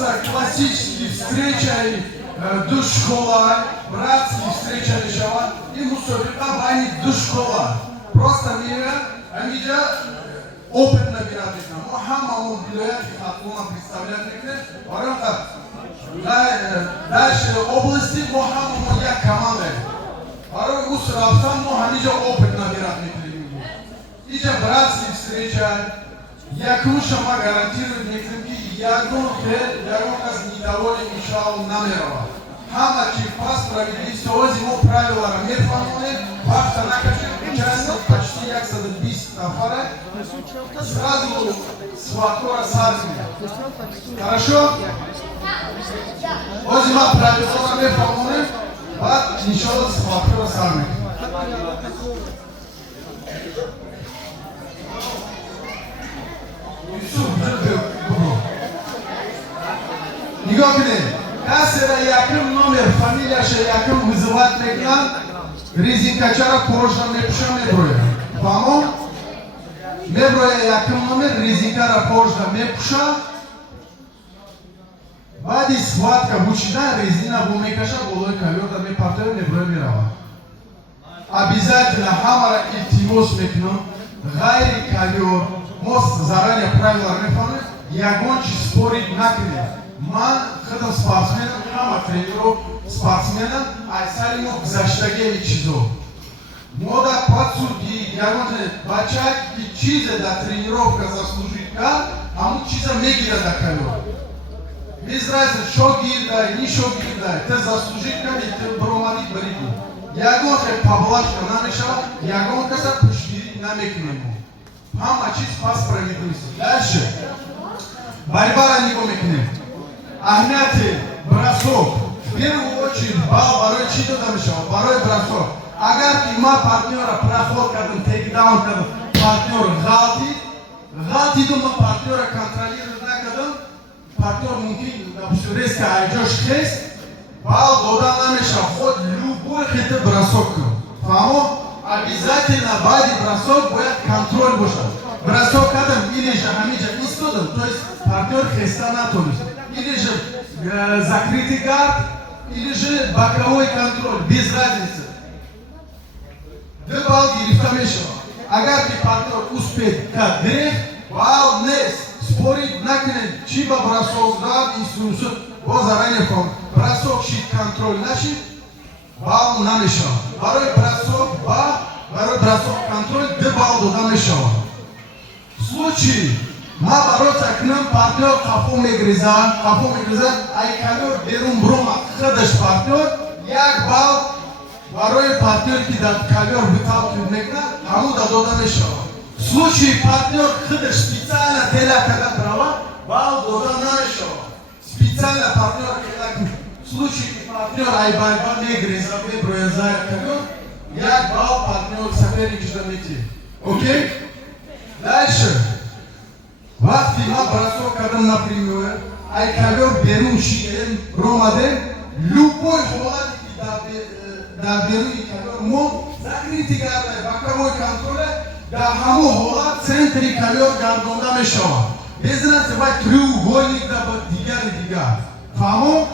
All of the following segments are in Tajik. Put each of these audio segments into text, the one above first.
просто классические встречи душ-школа, братские встречи решала, и мусорика бани душ-школа. Просто мира, они же опыт набирают. Мухаммад Билуят Хатуна представляет, дальше области Мухаммад я команда. Порой усрался, но они же опыт набирают. И же братские встречи, якун шама гарантирует некоторым, якун каз недоволен иншаллах намерова. Хама чипа справедливости, озимо правила рамефамоне, вахта накачет участник почти 120 нафара, сразу сватора сарзми. Хорошо? Озимо правила рамефамоне, вахта ничего сватора сарзми. Нигокне, кассера яким номер, фамилия яким вызывать мекнан, резинкачара позже мепша меброя. Помо? Меброя яким номер, резинкара позже мепша. Бади схватка бучина, резина бумекаша, болой ковёрда мепартею меброя мирава. Обязательно хамара ильтимос мекнан, гайри ковёр, мост заранее правила рефаны, ягончи спорить накрыли. Ман ходом спортсменом, хама тренеров спортсменом, а салиму заштагели чизо. Мода подсудги, я говорю, бачак и чиза да тренировка заслужит как, а мы чиза мегира да калё. Без разницы, шо гирда, не шо гирда, ты заслужит как, и ты бромадит бариду. Я говорю, поблажка намешала, я говорю, каса пушбирит намекнему. Хама чиз по справедливости. Дальше. Борьба не помекнем. Ахмяти, бросок. В первую очередь, бал, барой, чито там еще, барой, бросок. Агар има партнера, проход, кадым, тейкдаун, кадым, партнер галти, дома партнера контролирует, кадым, партнер мумкин, допустим, резко айджош хест, бал, дода намеша, ход, любой хите бросок. Фамо, обязательно бади бросок будет контроль бушат. Бросок, кадым, или же хамиджа истодом, то есть партнер хеста на тонус. Или же закрытый гард, или же боковой контроль, без разницы. Две балки рифтамешева. Агар ти партнер успеет как грех, бал нес, спорить накнен, чиба бросок град и сунсут, вот заранее фон. Бросок щит контроль наши, бал намешева. Второй бросок второй бросок контроль, две балки намешева. В случае ма бороться к нам партнер капом игриза, ай ковер берум брома, хадаш партнер, як бал, второй партнер кидат ковер выталкивает мекна, кому дадут намешала. В случае партнер хадаш специально теля когда брала, бал дода намешала. Специально партнер кидат, в случае партнер ай байба игриза, выброя ковер, як бал партнер соперник ждамити. Окей? Дальше. Вахти ма бросок кадам например, ай ковер беру шиен ромаден, любой холад да беру и ковер мог закрытый гард, боковой контроль, да хаму холад центре ковер гардонда мешала. Без разницы бать треугольник да бать дигар. Фамо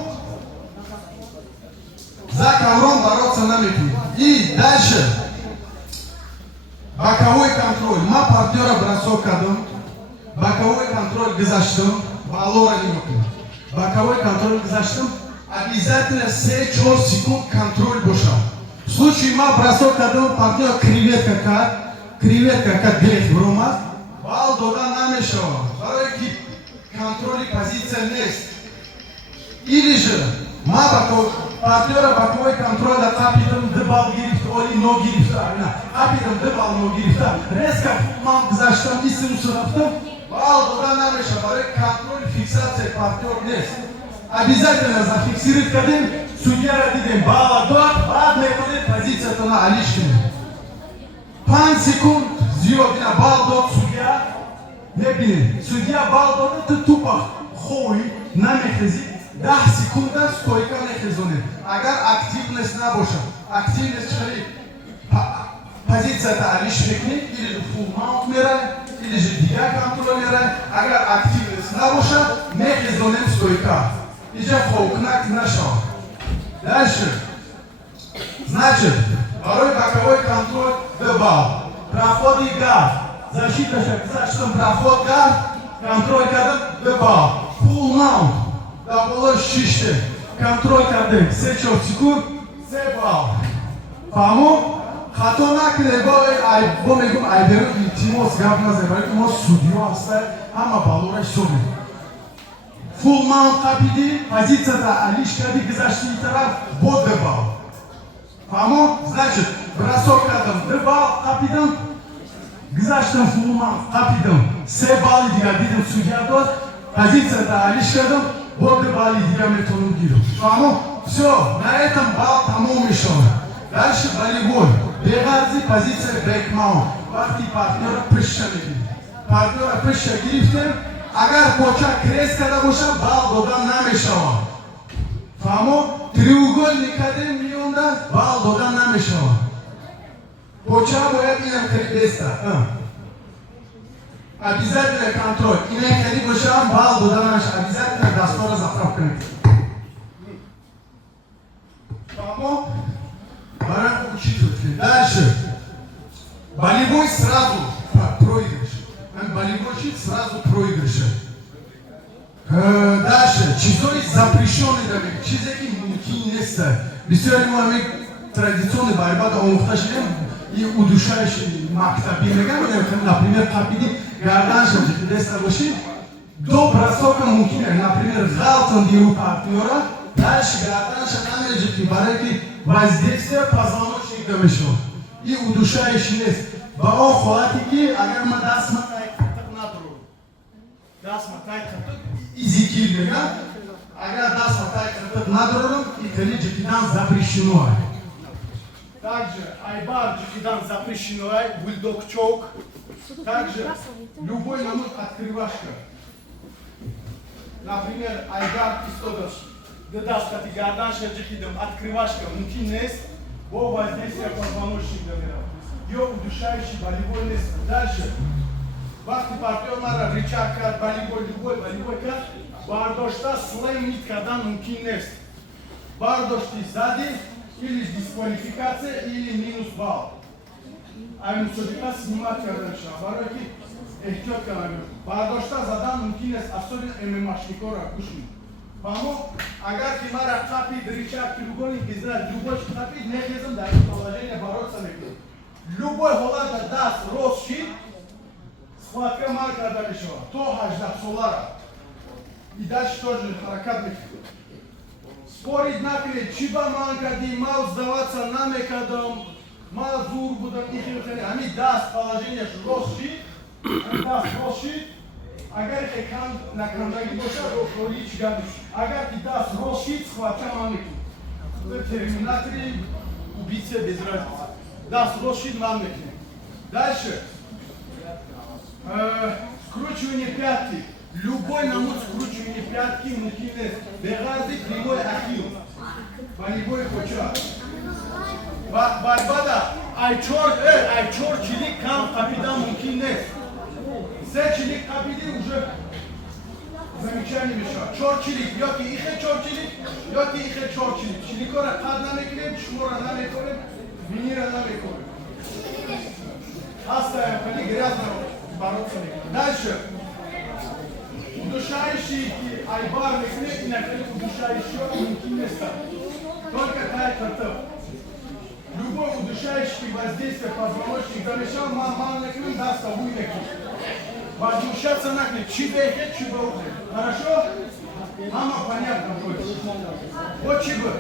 за ковром бороться намеки. И дальше боковой контроль. Ма партнера бросок кадам. Боковой контроль гзаштым, балора не мукин. Боковой контроль гзаштым, обязательно 4 секунд контроль буша. В случае ма бросок кадам партнер креветка как грех брома, бал дода намешала. Второй тип контроль позиция нест. Или же ма партнера боковой контроль от апитом дебал гирифт, оли ноги гирифта. Апитом дебал ноги гирифта. Резко мам гзаштым, истину сураптым. Бал дода намеша, контроль, фиксация, партнер нет. Обязательно зафиксировать кадым, судья родидем бала дот, бал методит, позиция то на алишкине. 5 секунд, зиодина бал дот, судья, не бинен. Судья бал дот, это тупо хоуи, на мехези, 10 секунда стойка мехезонен. Агар активность на боша, активность шарик. Позиция это алишкине, или же full mount мера, или же дига контролера, агар активность на боша, мехезонен стойка. Иже фолкнак нашел. Дальше. Значит, второй боковой контроль 2 балла. Проход и гад. Защита шаг, проход гад, контроль гадом 2 балла. Full mount. Да было шиште. Контроль гадым. Все чёртику 3 балла. Фамо? Хато накиде бо мегум айберу илтимос гап назебарик мо судио аста ҳама балора шуди. Full mount қапиди, позицияда алиш кади гизашти тараф бо 2 балл. Фамо? Значит, бросок кардам 2 балл қапидам, гизаштам full mount қапидам 3 балли дига дидам судия дод, позицияда алиш кардам бо 2 балли дига метонум гирам. Фамо? Все, на этом балл тамом мешал. Дальше волейбол. Бегарзи позиция бэкмаунт. Вақти партнера пышша мегирем. Партнера пышша гирифтем, агар поча крест када боша, балл додан намешавад. Фаҳмо? Треугольник кадем миёнда, балл додан намешавад. Поча бояд инам креста. Обязательно контроль. Инам кади боша, балл додан намешавад. Обязательно дастора заправ кунед. Фаҳмо? Барам учитывать. Дальше. Болевой сразу проигрыш. Болевой сразу проигрыш. Дальше. Чизой запрещенный давид. Чизеки мумкин нест. Бисёри мо ҳамин традиционный борьба да омӯхташидем и удушающий мактаби мегам, например, қапиди гарданша деста боши, до бросока мумкин, например, галтон диру партнера, дальше гарданша намереже барои ки воздействие позвоночник домешон. И удушающий нест. Ба он холати ки агар ма дастма тайқатиқ надорум. Дастма тайқатиқ изикил мегам. Агар дастма тайқатиқ надорум, и кали ҷекидан запрещено. Также айбар ҷекидан запрещено, бульдог чок. Также любой намуд открывашка. Например, айбар истодаш. Дастати гарданша ҷекидам открывашка мумкин нест. Бо воздействие позвоночника мера. Ё удушающий болевой нест. Дальше. Вақти партнер мара рычаг кард, болевой кард, бардошта слэм мид кардан мумкин нест. Бардошти зади, или дисквалификация, или минус балл. Айн судика снимать кардан шава. Барои ки эҳтиёт кардан. Бардошта задан мумкин нест, особенно ММАшникора кушни. Фаҳмо? Агар ки мара қапид рычаг треугольник израд, любой қапид нехезам дар ин положение бороться мекунам. Любой ҳолат даст рост шид, схватка мар карда мешавад. То 18 солара. И дальше тоже ҳаракат мекунам. Спорид накунед, чӣ ба ман кардӣ, ман сдаваться намекардам, ман зур будам, ҳамин даст положениеш рост шид, даст рост шид. Агар екам накандаги боша, роли чигади. Агар ки даст рост шид, схватка ман мекунам. Терминатори, убийца без разницы. Даст рост шид, ман мекунам. Дальше. Скручивание пятки. Любой намуд скручивание пятки мумкин нест. Бегарзи прямой ахил. Болевой поча. Барбада. Айчор чилик кам қапидан мумкин нест. Се чилик қапиди уже замечание мешавад. Чорчилик, ё ки ихе чорчилик, ё ки ихе чорчилик. Чиликора қад намекунем, шумора намекунем, винира намекунем. Оставим, коли грязно бороться мекунем. Дальше. Удушающий айбар мекунем, и наконец удушающего мумкин нест. Только тайқатиқ. Любой удушающий воздействие позвоночник замешал, ман мекунем, даст авуй мекунем. Возмущаться накнет, чи бехет, чи баухет. Хорошо? Мама понятно будет. Вот чи бы.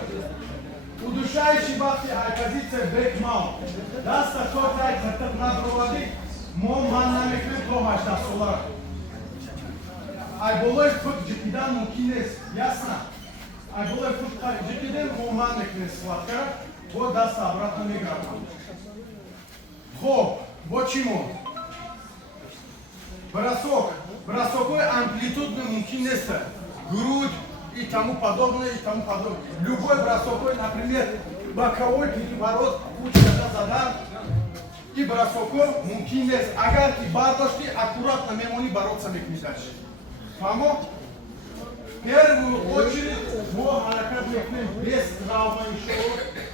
Удушающий бахти, позиция бэкмаунт. Даст такой тайқатиқ надровади, мо ман намекунем то 18 солара. Айболой фут ҷекидан мумкин нест. Ясно? Айболой фут ҷекидем, мо ман мекунем схватка, бо даст обратно мегирам. Хоб, бо чи мо? Бросок. Бросоковой амплитудный мумкин нест. Грудь и тому подобное, и тому подобное. Любой бросоковой, например, боковой переворот, куча задан, и бросоковой мумкин нест. Агар ки бардошти, аккуратно мемони бороться мекунем дальше. Фаҳмо? первую очередь мы харакат мекнем без травмы еще.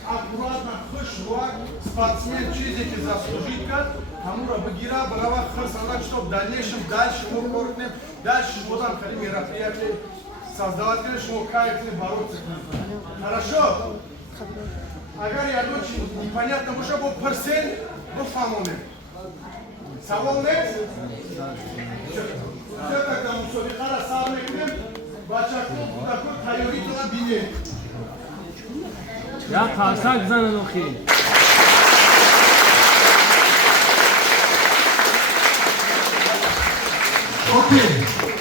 Аккуратно хышруак, спортсмен чизики заслужит как. Амура Багира Барава Харсанак, чтобы в дальнейшем дальше мы коротнем, дальше будем какие мероприятия создавать, чтобы кайфы бороться. Хорошо? Агар я очень непонятно, может быть, персен, но фамоны. Салонет? Все тогда мы все вихара савлекнем, бачаку, такой тайоритла бине. Я қарсак занан охи. Окей.